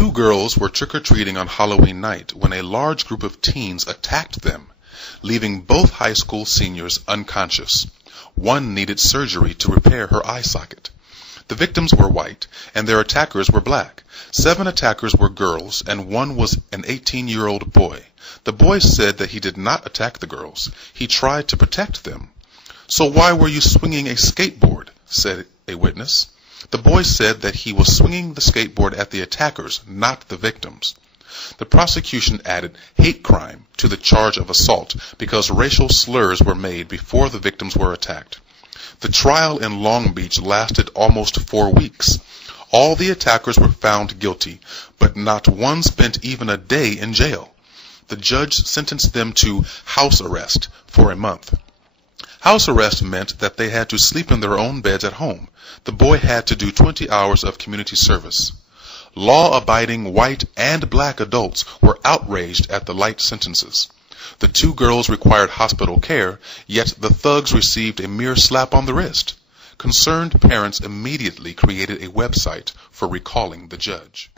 Two girls were trick-or-treating on Halloween night when a large group of teens attacked them, leaving both high school seniors unconscious. One needed surgery to repair her eye socket. The victims were white, and their attackers were black. 7 attackers were girls, and one was an 18-year-old boy. The boy said that he did not attack the girls. He tried to protect them. "So why were you swinging a skateboard?" said a witness. The boy said that he was swinging the skateboard at the attackers, not the victims. The prosecution added hate crime to the charge of assault because racial slurs were made before the victims were attacked. The trial in Long Beach lasted almost 4 weeks. All the attackers were found guilty, but not one spent even a day in jail. The judge sentenced them to house arrest for a month. House arrest meant that they had to sleep in their own beds at home. The boy had to do 20 hours of community service. Law-abiding white and black adults were outraged at the light sentences. The 2 girls required hospital care, yet the thugs received a mere slap on the wrist. Concerned parents immediately created a website for recalling the judge.